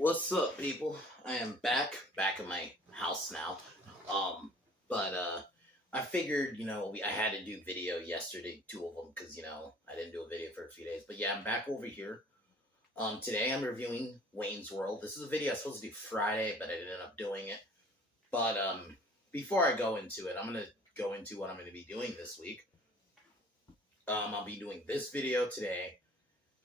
What's up, people? I am back in my house now. But I figured, I had to do video yesterday, two of them, because I didn't do a video for a few days. But yeah, I'm back over here. Today I'm reviewing Wayne's World. This is a video I was supposed to do Friday, but I didn't end up doing it. But before I go into it, I'm gonna go into what I'm gonna be doing this week. I'll be doing this video today.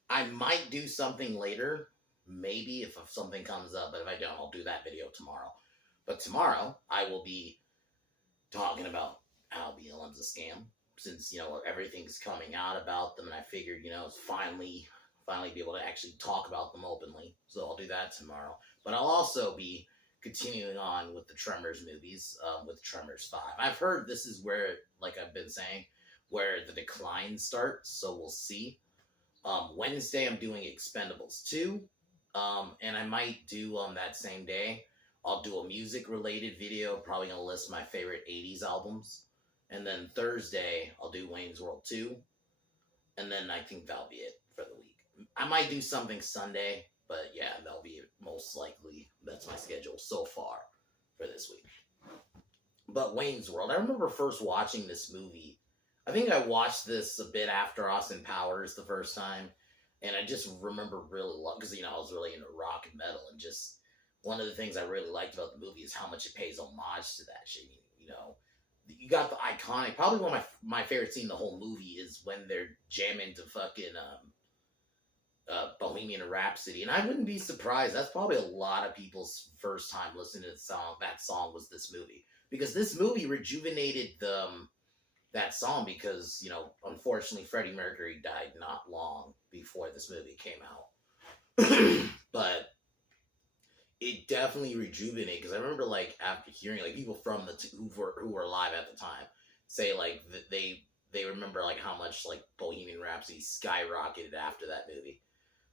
I might do something later. Maybe if something comes up, but if I don't, I'll do that video tomorrow. But tomorrow, I will be talking about how BLM's a scam, since, everything's coming out about them, and I figured, finally be able to actually talk about them openly. So I'll do that tomorrow. But I'll also be continuing on with the Tremors movies, with Tremors 5. I've heard this is where, like I've been saying, where the decline starts, so we'll see. Wednesday, I'm doing Expendables 2. And I might do that same day, I'll do a music related video, probably gonna list my favorite 80s albums. And then Thursday, I'll do Wayne's World 2. And then I think that'll be it for the week. I might do something Sunday, but yeah, that'll be it most likely. That's my schedule so far for this week. But Wayne's World, I remember first watching this movie. I think I watched this a bit after Austin Powers the first time. And I just remember really loving, because, I was really into rock and metal, and just one of the things I really liked about the movie is how much it pays homage to that shit. You got the iconic, probably one of my favorite scene in the whole movie is when they're jamming to fucking Bohemian Rhapsody. And I wouldn't be surprised, that's probably a lot of people's first time listening to the song. That song was this movie. Because this movie rejuvenated that song because, unfortunately, Freddie Mercury died not long before this movie came out. But it definitely rejuvenated, because I remember, after hearing, people from who were alive at the time say, they remember, how much, Bohemian Rhapsody skyrocketed after that movie.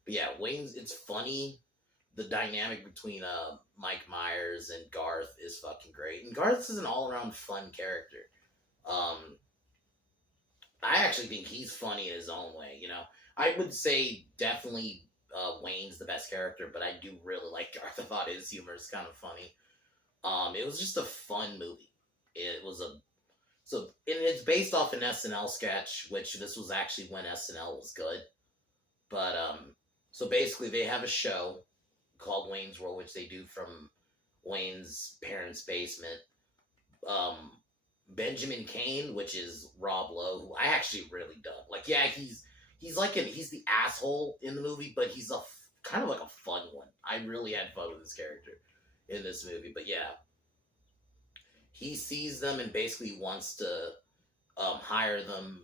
But yeah, Wayne's, it's funny. The dynamic between Mike Myers and Garth is fucking great. And Garth is an all-around fun character. I actually think he's funny in his own way, I would say definitely Wayne's the best character, but I do really like Garth. I thought his humor is kind of funny. It was just a fun movie. And it's based off an SNL sketch, which this was actually when SNL was good. But, so basically they have a show called Wayne's World, which they do from Wayne's parents' basement. Benjamin Cain, which is Rob Lowe, who I actually really dug. He's the asshole in the movie, but he's kind of a fun one. I really had fun with this character in this movie. But yeah, he sees them and basically wants to hire them,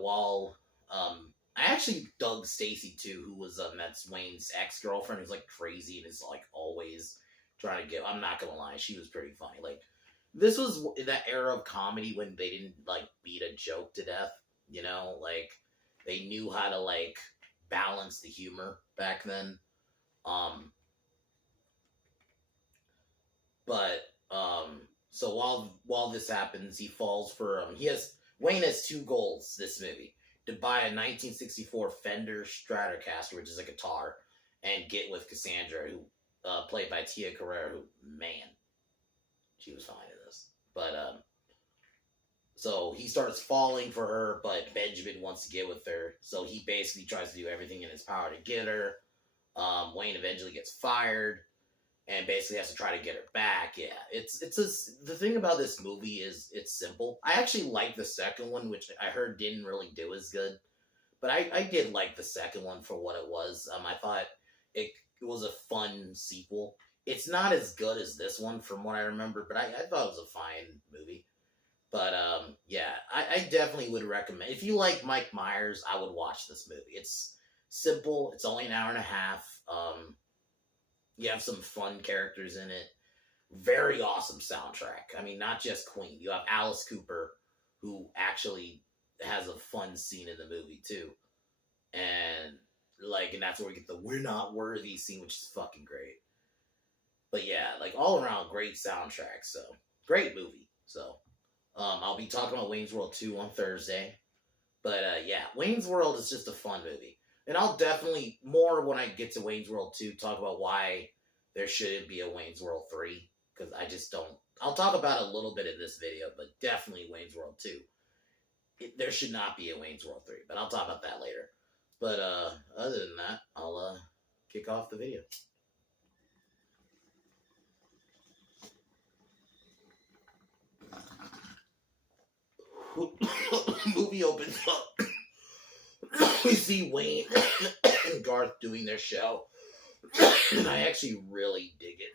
while I actually dug Stacy too, who was that's Wayne's ex-girlfriend, who's crazy and is always trying to get. I'm not gonna lie, she was pretty funny. This was that era of comedy when they didn't beat a joke to death, they knew how to balance the humor back then. So while this happens, he falls for Wayne has two goals this movie: to buy a 1964 Fender Stratocaster, which is a guitar, and get with Cassandra, who played by Tia Carrere, who, man, she was fine in this. But, so he starts falling for her, but Benjamin wants to get with her, so he basically tries to do everything in his power to get her. Wayne eventually gets fired, and basically has to try to get her back. Yeah, the thing about this movie is it's simple. I actually like the second one, which I heard didn't really do as good, but I did like the second one for what it was. I thought it was a fun sequel. It's not as good as this one from what I remember, but I thought it was a fine movie. But, yeah, I definitely would recommend. If you like Mike Myers, I would watch this movie. It's simple. It's only an hour and a half. You have some fun characters in it. Very awesome soundtrack. I mean, not just Queen. You have Alice Cooper, who actually has a fun scene in the movie, too. And that's where we get the "We're Not Worthy" scene, which is fucking great. But yeah, all around great soundtrack. So great movie. So I'll be talking about Wayne's World 2 on Thursday. But yeah, Wayne's World is just a fun movie. And I'll definitely, more when I get to Wayne's World 2, talk about why there shouldn't be a Wayne's World 3. Because I just don't. I'll talk about it a little bit in this video, but definitely Wayne's World 2. There should not be a Wayne's World 3, but I'll talk about that later. But other than that, I'll kick off the video. Movie opens up. We see Wayne and Garth doing their show. And I actually really dig it.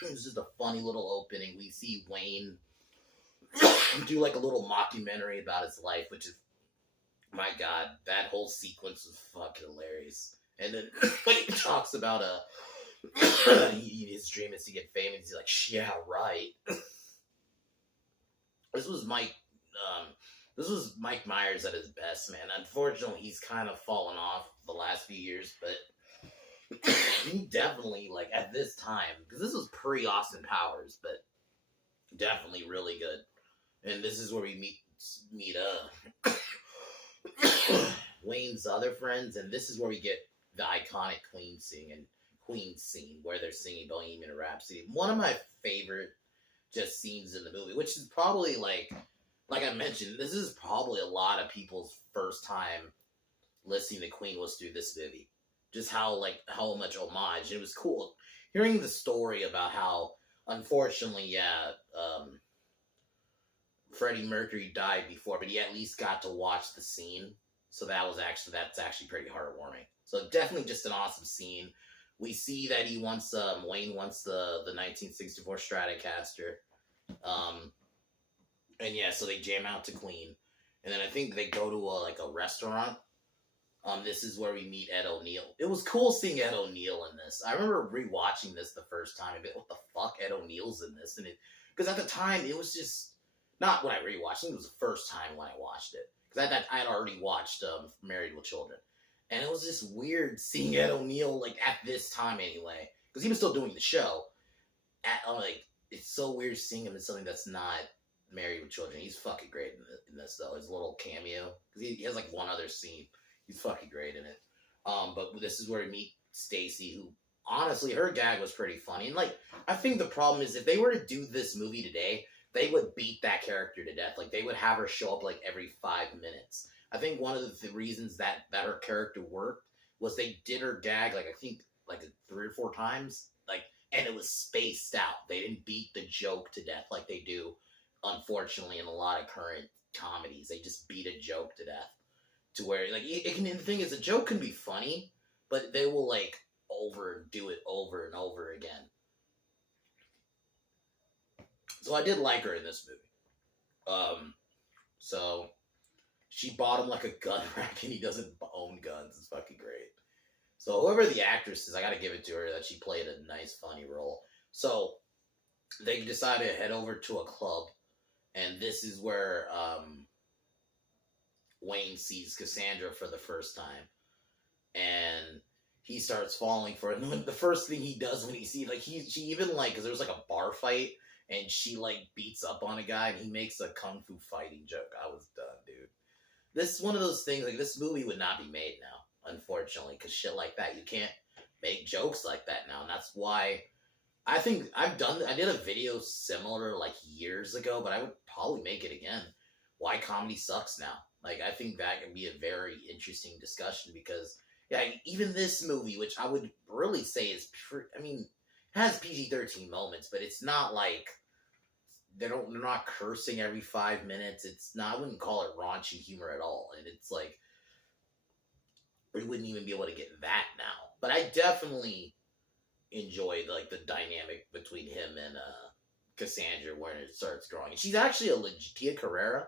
This is a funny little opening. We see Wayne do like a little mockumentary about his life, which is, my God, that whole sequence was fucking hilarious. And then when he talks about his dream is to get famous, he's like, yeah, right. This was Mike Myers at his best, man. Unfortunately, he's kind of fallen off the last few years, but he definitely, like, at this time, because this was pre-Austin Powers, but definitely really good. And this is where we meet Wayne's other friends, and this is where we get the iconic Queen scene where they're singing Bohemian Rhapsody. One of my favorite just scenes in the movie, which is probably like I mentioned, this is probably a lot of people's first time listening to Queen was through this movie. Just how much homage. And it was cool hearing the story about how, unfortunately, Freddie Mercury died before, but he at least got to watch the scene. So that's actually pretty heartwarming. So definitely just an awesome scene. We see that Wayne wants the 1964 Stratocaster. And yeah, so they jam out to Queen. And then I think they go to a restaurant. This is where we meet Ed O'Neill. It was cool seeing Ed O'Neill in this. I remember rewatching this the first time. I mean, what the fuck, Ed O'Neill's in this? Because at the time, it was just, not when I rewatched it was the first time when I watched it. Because I had already watched Married with Children. And it was just weird seeing Ed O'Neill, like, at this time anyway. Because he was still doing the show. It's so weird seeing him in something that's not Married with Children. He's fucking great in this, though. His little cameo. Because he has, like, one other scene. He's fucking great in it. But this is where we meet Stacy, who, honestly, her gag was pretty funny. And, like, I think the problem is if they were to do this movie today, they would beat that character to death. Like, they would have her show up, like, every 5 minutes. I think one of the reasons that her character worked was they did her gag, like, I think, like, 3 or 4 times. Like, and it was spaced out. They didn't beat the joke to death like they do, unfortunately, in a lot of current comedies. They just beat a joke to death. To where, like, and the thing is, a joke can be funny, but they will, like, overdo it over and over again. So I did like her in this movie. So she bought him, like, a gun rack, and he doesn't own guns. It's fucking great. So whoever the actress is, I gotta give it to her that she played a nice, funny role. So they decide to head over to a club, and this is where, Wayne sees Cassandra for the first time, and he starts falling for it. And the first thing he does when he sees, like, she even, like, because there was, like, a bar fight, and she, like, beats up on a guy, and he makes a kung fu fighting joke. I was done, dude. This is one of those things, like, this movie would not be made now, unfortunately, because shit like that, you can't make jokes like that now, and that's why I think I did a video similar, like, years ago, but I would probably make it again. Why comedy sucks now. Like, I think that can be a very interesting discussion because, yeah, even this movie, which I would really say is, has PG-13 moments, but it's not like, they're not cursing every 5 minutes. It's not, I wouldn't call it raunchy humor at all. And it's like, we wouldn't even be able to get that now. But I definitely enjoyed, like, the dynamic between him and Cassandra when it starts growing. And she's actually a legit, Tia Carrera,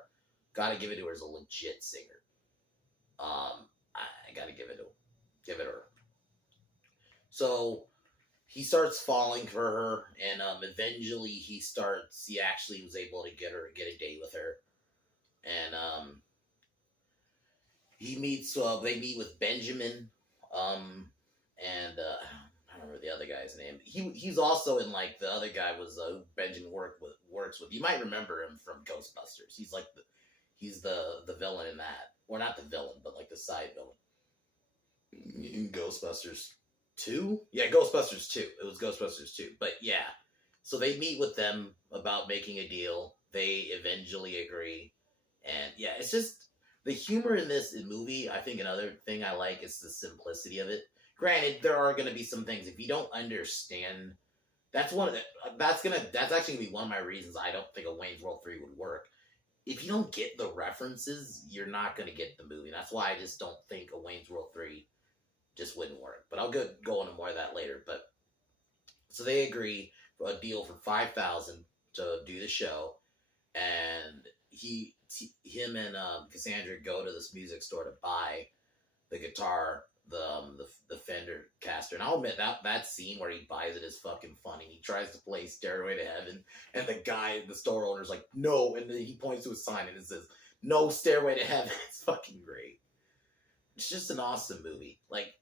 gotta give it to her as a legit singer. I gotta give it to her. So he starts falling for her, and eventually he actually was able to get a date with her, and they meet with Benjamin, and I don't remember the other guy's name. He's also in, like, the other guy was Benjamin works with. You might remember him from Ghostbusters. He's like he's the villain in that. Or not the villain, but, like, the side villain. Ghostbusters 2? Yeah, Ghostbusters 2. It was Ghostbusters 2. But yeah. So they meet with them about making a deal. They eventually agree. And yeah, it's just the humor in this movie. I think another thing I like is the simplicity of it. Granted, there are going to be some things if you don't understand. That's one of the. That's actually gonna be one of my reasons I don't think a Wayne's World 3 would work. If you don't get the references, you're not gonna get the movie. That's why I just don't think a Wayne's World 3 just wouldn't work. But I'll go into more of that later. But so they agree for a deal for 5,000 to do the show, and him and Cassandra go to this music store to buy the guitar, the Fender Caster. And I'll admit that scene where he buys it is fucking funny. He tries to play Stairway to Heaven, and the store owner's like, no, and then he points to a sign and it says, no Stairway to Heaven. It's fucking great. It's just an awesome movie. Like,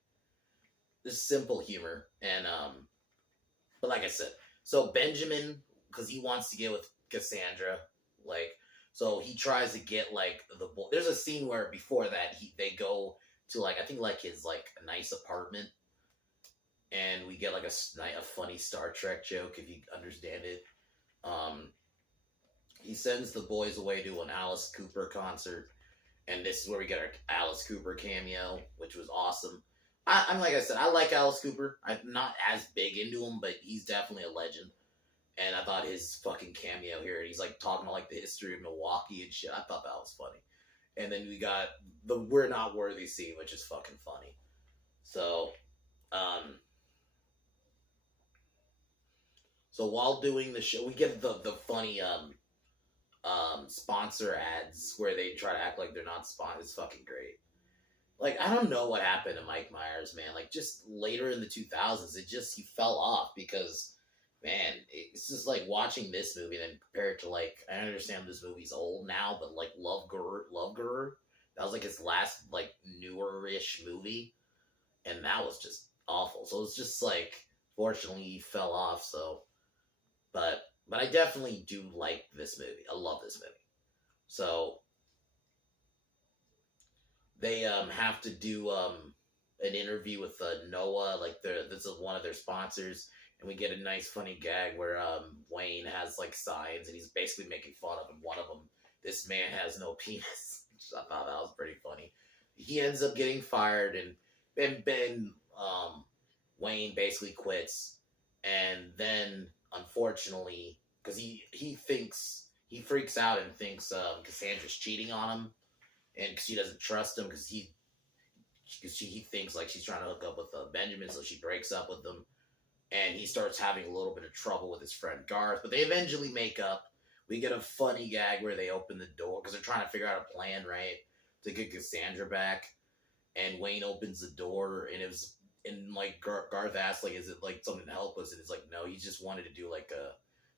this simple humor. And but like I said, so Benjamin, because he wants to get with Cassandra, like, so he tries to get like the boy. There's a scene where before that they go to like I think like his like a nice apartment, and we get like a funny Star Trek joke if you understand it. He sends the boys away to an Alice Cooper concert, and this is where we get our Alice Cooper cameo, which was awesome. I'm like I said, I like Alice Cooper. I'm not as big into him, but he's definitely a legend. And I thought his fucking cameo here, and he's like talking about like the history of Milwaukee and shit. I thought that was funny. And then we got the "We're Not Worthy" scene, which is fucking funny. So, so while doing the show, we get the funny sponsor ads where they try to act like they're not sponsored. It's fucking great. Like, I don't know what happened to Mike Myers, man. Like, just later in the 2000s, he fell off because, man, it's just like watching this movie and then compared to, like, I understand this movie's old now, but, like, Love Guru, that was, like, his last, like, newer-ish movie, and that was just awful. So it's just, like, fortunately, he fell off, so, but I definitely do like this movie. I love this movie. So they have to do an interview with Noah, like this is one of their sponsors, and we get a nice funny gag where Wayne has like signs and he's basically making fun of him. One of them, this man has no penis. I thought that was pretty funny. He ends up getting fired, and Wayne basically quits, and then unfortunately, because he freaks out and thinks Cassandra's cheating on him. And she doesn't trust him because he thinks like she's trying to hook up with Benjamin, so she breaks up with him, and he starts having a little bit of trouble with his friend Garth. But they eventually make up. We get a funny gag where they open the door because they're trying to figure out a plan, right, to get Cassandra back. And Wayne opens the door, and it was like Garth asks, like, "Is it like something to help us?" And it's like, "No, he just wanted to do like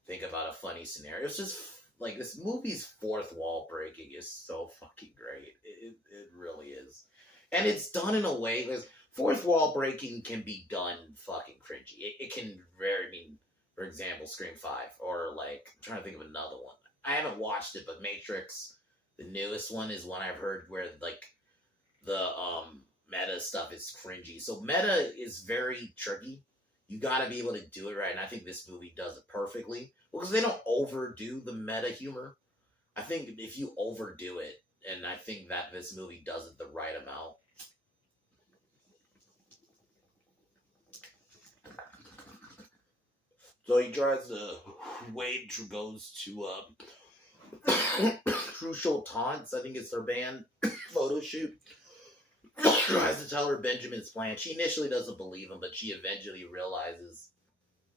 think about a funny scenario." It's just. Like, this movie's fourth wall breaking is so fucking great. It really is. And it's done in a way, because fourth wall breaking can be done fucking cringy. It can for example, Scream 5, or, like, I'm trying to think of another one. I haven't watched it, but Matrix, the newest one, is one I've heard where, like, the meta stuff is cringy. So meta is very tricky. You gotta be able to do it right, and I think this movie does it perfectly. Because they don't overdo the meta humor. I think if you overdo it, and I think that this movie does it the right amount. So he tries to, Wade goes to Crucial Taunts, I think it's their band, photo shoot. Tries to tell her Benjamin's plan. She initially doesn't believe him, but she eventually realizes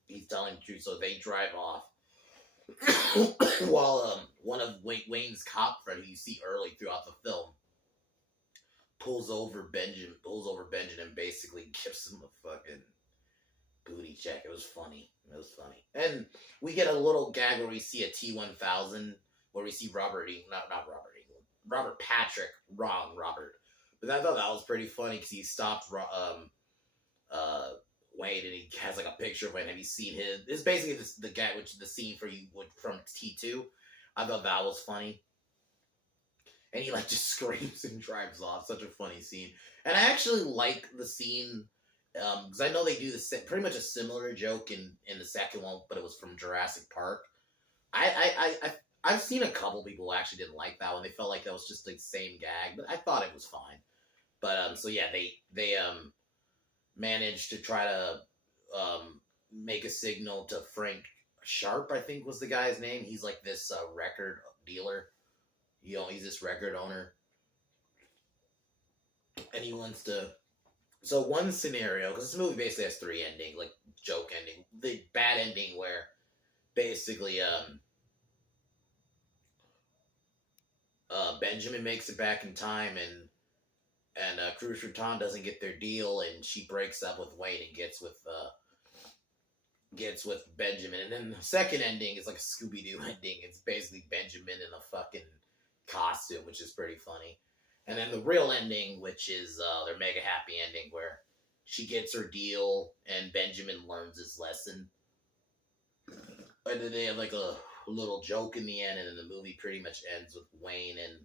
he's telling the truth, so they drive off. While one of Wayne's cop friend, who you see early throughout the film, pulls over Benjamin, and basically gives him a fucking booty check. It was funny. And we get a little gag where we see a T-1000, where we see Robert Patrick, but I thought that was pretty funny because he stopped Wayne, and he has like a picture of Wayne. Have you seen his? It's basically the guy, the scene for you from T2. I thought that was funny. and he like just screams and drives off. Such a funny scene. And I actually like the scene because I know they do pretty much a similar joke in the second one, but it was from Jurassic Park. I've seen a couple people who actually didn't like that one. They felt like that was just the same gag, but I thought it was fine. But so yeah, they managed to try to make a signal to Frank Sharp, I think was the guy's name. He's like this record dealer. You know, he's this record owner, and he wants to. So one scenario, because this movie basically has three endings, like joke ending, the bad ending where basically Benjamin makes it back in time, and Cruz Raton doesn't get their deal, and she breaks up with Wayne and gets with Benjamin. And then the second ending is like a Scooby-Doo ending. It's basically Benjamin in a fucking costume, which is pretty funny. And then the real ending, which is their mega happy ending, where she gets her deal and Benjamin learns his lesson. And then they have like a little joke in the end, and then the movie pretty much ends with Wayne and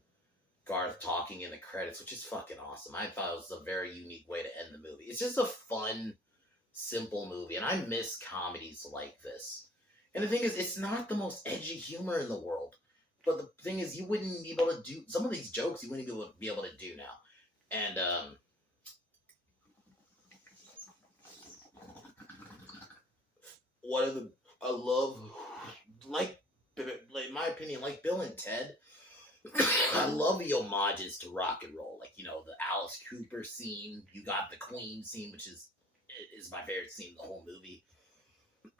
Garth talking in the credits, which is fucking awesome. I thought it was a very unique way to end the movie. It's just a fun, simple movie, and I miss comedies like this. And the thing is, it's not the most edgy humor in the world, but the thing is, you wouldn't be able to do some of these jokes. You wouldn't be able to do now. And I love, like in my opinion, like Bill and Ted. I love the homages to rock and roll, like, you know, the Alice Cooper scene. You got the Queen scene, which is my favorite scene in the whole movie.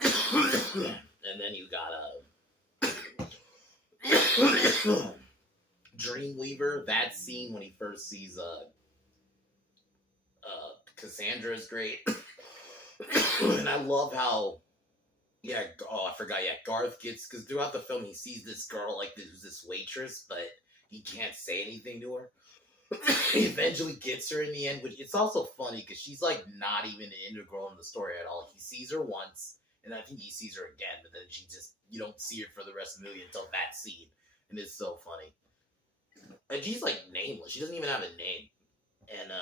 And then you got Dreamweaver. That scene when he first sees Cassandra is great. And I love how I forgot. Yeah, Garth gets, because throughout the film he sees this girl, like this waitress, but he can't say anything to her. He eventually gets her in the end, which it's also funny because she's like not even integral in the story at all. He sees her once, and I think he sees her again, but then you don't see her for the rest of the movie until that scene, and it's so funny. And she's like nameless. She doesn't even have a name. And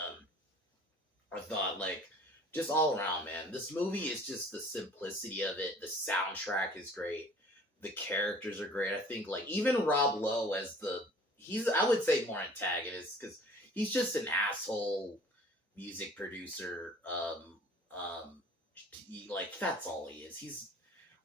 I thought, like, just all around, man, this movie is just the simplicity of it. The soundtrack is great. The characters are great. I think, like, even Rob Lowe as I would say more antagonist, because he's just an asshole music producer. That's all he is.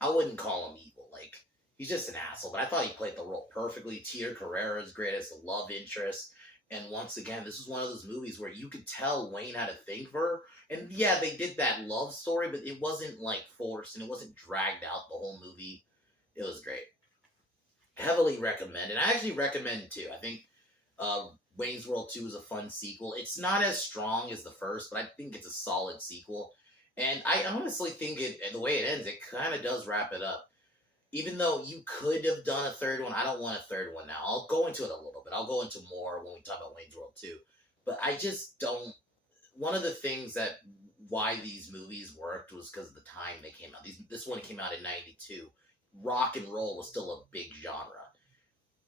I wouldn't call him evil. Like, he's just an asshole, but I thought he played the role perfectly. Tia Carrere is great as the love interest. And once again, this is one of those movies where you could tell Wayne had a thing for her. And yeah, they did that love story, but it wasn't like forced and it wasn't dragged out the whole movie. It was great. Heavily recommend. And I actually recommend too. I think Wayne's World 2 is a fun sequel. It's not as strong as the first, but I think it's a solid sequel. And I honestly think the way it ends, it kind of does wrap it up. Even though you could have done a third one, I don't want a third one now. I'll go into it a little bit. I'll go into more when we talk about Wayne's World 2. But I just don't. One of the things that why these movies worked was because of the time they came out. This one came out in 92. Rock and roll was still a big genre.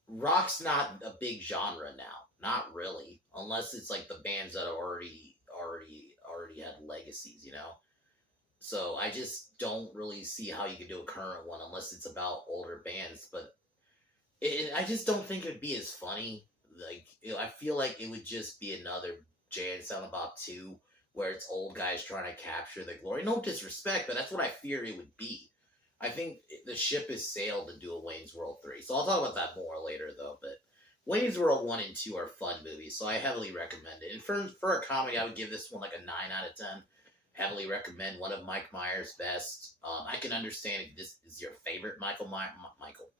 Rock's not a big genre now. Not really. Unless it's like the bands that already had legacies, you know? So I just don't really see how you could do a current one unless it's about older bands. But I just don't think it would be as funny. Like, I feel like it would just be another Jay and Silent Bob 2 where it's old guys trying to capture the glory. No disrespect, but that's what I fear it would be. I think the ship has sailed to do a Wayne's World 3. So I'll talk about that more later, though. But Wayne's World 1 and 2 are fun movies, so I heavily recommend it. And for a comedy, I would give this one like a 9 out of 10. Heavily recommend. One of Mike Myers' best. I can understand if this is your favorite Mike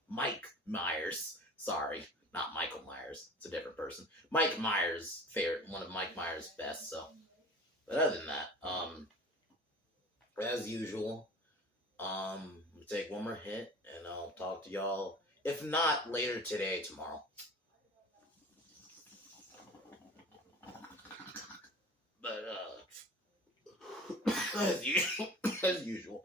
Myers. Sorry, not Michael Myers. It's a different person. Mike Myers' favorite. One of Mike Myers' best. So, but other than that, as usual, we'll take one more hit, and I'll talk to y'all. If not later today, tomorrow. But as usual.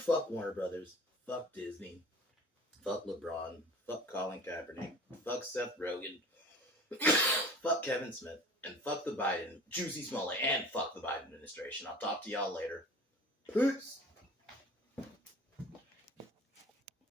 Fuck Warner Brothers. Fuck Disney. fuck LeBron, fuck Colin Kaepernick, fuck Seth Rogen, fuck Kevin Smith, and fuck the Biden, Juicy Smollett, and fuck the Biden administration. I'll talk to y'all later. Peace.